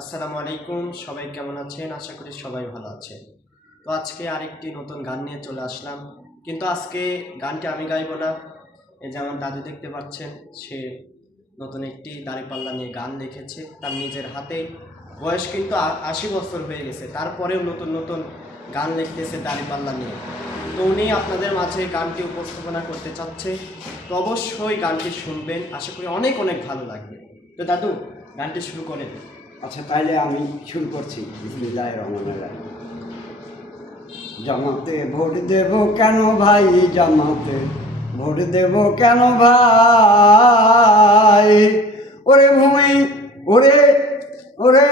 আসসালামু আলাইকুম, সবাই কেমন আছেন? আশা করি সবাই ভালো আছেন। তো আজকে আরেকটি নতুন গান নিয়ে চলে আসলাম। কিন্তু আজকে গানটি আমি গাইবো না। এই যে আমার দাদু দেখতে পাচ্ছেন, সে নতুন একটি দাঁড়িপাল্লা নিয়ে গান লিখেছে। তার নিজের হাতে। বয়স কিন্তু আশি বছর হয়ে গেছে। তারপরেও নতুন নতুন গান লিখতেছে দাঁড়িপাল্লা নিয়ে। তো উনি আপনাদের মাঝে গানটি উপস্থাপনা করতে চাচ্ছে। তো অবশ্যই গানটি শুনবেন। আশা করি অনেক অনেক ভালো লাগবে। তো দাদু, গানটি শুরু করেন আচ্ছা তাইলে আমি শুরু করছি। বিসমিল্লাহ রহমান রাহিম জামাতে ভোট দেব কেন ভাই, জামাতে ভোট দেব কেন ভাই? ওরে ভূমি, ওরে ওরে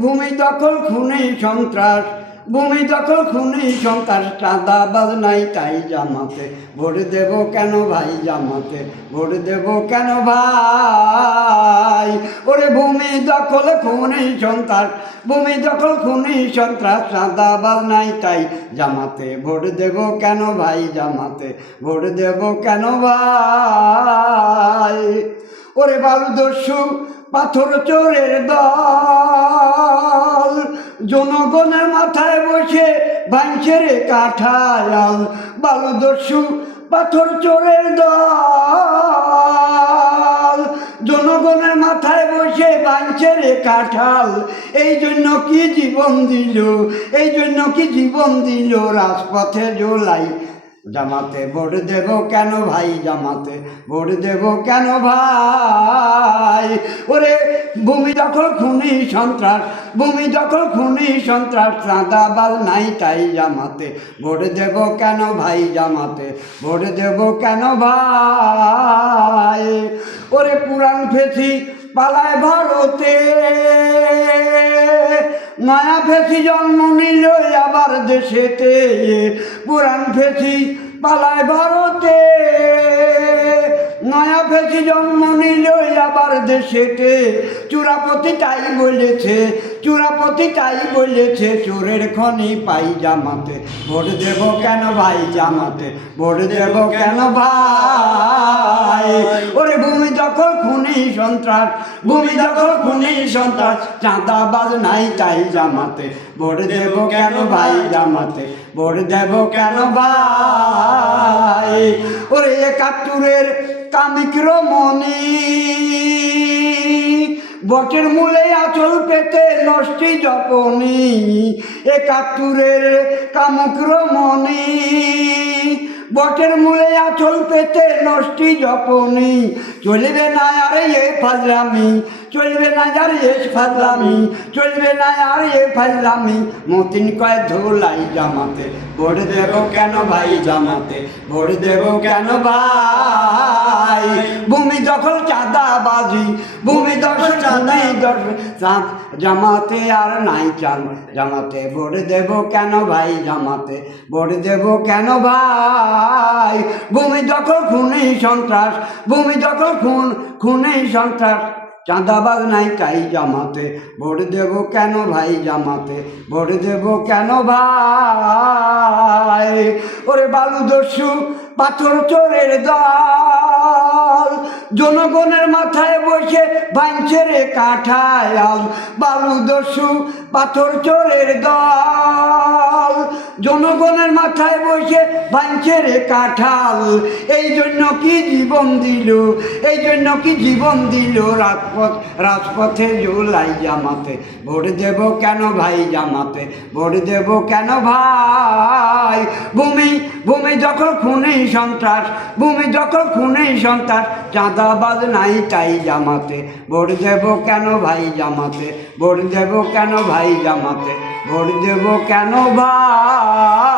ভূমি দখল, খুনি সন্ত্রাস। ভূমি দখল, খুনি সন্ত্রাস, চাঁদাবাজ নাই তাই জামাতে। ভোট দেব কেন ভাই, জামাতে ভোট দেব কেন ভাই? ওরে ভূমি দখল খুনি সন্ত্রাস, ভূমি দখল খুনি সন্ত্রাস, চাঁদাবাজ নাই তাই। জামাতে ভোট দেব কেন ভাই, জামাতে ভোট দেব কেন ভাই? ওরে বালু দস্যু পাথর চোরের দল, জনগণের মাথায় বসে ভাঙছে রে কাঠায়াল। বালু দস্যু পাথর চোরের দল জনগণের মাথায় বসে ভাঙছে রে কাঁঠাল। এই জন্য কি জীবন দিল? এই জন্য কি জীবন দিল? রাজপথে জোলাই জামাতে ভোট দেব কেন ভাই? জামাতে ভোট দেব কেন ভাই? ওরে, ভূমি দখল, খুনি, সন্ত্রাস। ভূমি দখল, খুনি, সন্ত্রাস, চাঁদাবাজ নাই তাই জামাতে। ভোট দেব কেন ভাই? জামাতে ভোট দেব কেন ভাই? ওরে পুরাণ ফেসি পালায় ভারতে। মায়া ফেসি জন্ম নিল আবার দেশেতে। পুরাণ ফেসি পালায় ভারতে। নয়া ফেসি জন্ম নিল আবার দেশেতে। চূড়াপতি তাই বলেছে চূড়াপতি তাই বলেছে, চোরের খনি পাই জামাতে। ভোট দেব কেন ভাই জামাতে? ভোট দেব কেন ভাই? ওরে ভূমি দখল, খুনি সন্ত্রাস। ভূমি দখল, খুনি সন্ত্রাস। চাঁদাবাজ নাই তাই জামাতে। ভোট দেব কেন ভাই জামাতে? ভোট দেব কেন ভাই? ওরে একাত্তরের কামিক রমণী বটের মূলে আচল পেতে নষ্টি জপনি একাত্তরের কামুক রমণী। বটের মূলে আচল পেতে নষ্টি জপনি, চলবে না আর এ ফাজলামি, চলবে না আর এ ফাজলামি, চলবে না আর এ ফাজলামি। মতিন কয় ধোলাই জামাতে, ভোট দেব কেন ভাই জামাতে, ভোট দেব কেন ভাই? ভূমি দখল চাঁদাবাজি, ভূমি দখল চাঁদাই চাঁদ জামাতে আর নাই চাল জামাতে ভোট দেব কেন ভাই? জামাতে ভোট দেব কেন ভাই? ভূমি দখল খুনি সন্ত্রাস, ভূমি দখল খুন খুনি সন্ত্রাস। চাঁদাবাজ নাই তাই জামাতে ভোট দেব কেন ভাই? জামাতে ভোট দেব কেন ভাই? ওরে বালু দস্যু, পাথর চোরের জনগণের মাথায় বসে ভাঙছে রে কাঠায়াল বালু দস্যু পাথর চোরের দল। জনগণের মাথায় বসে ভাঙছে রে কাঁঠাল। এই জন্য কি জীবন দিল? এই জন্য কি জীবন দিল রাজপথ রাজপথে জোলাই জামাতে? ভোট দেব কেন ভাই জামাতে? ভোট দেব কেন ভাই? ভূমি ভূমি যখন খুনেই সন্ত্রাস। ভূমি যখন খুনেই সন্ত্রাস। চাঁদাবাজ নাই তাই জামাতে। ভোট দেব কেন ভাই জামাতে? ভোট দেব কেন ভাই জামাতে ভোট দেব কেন ভাই?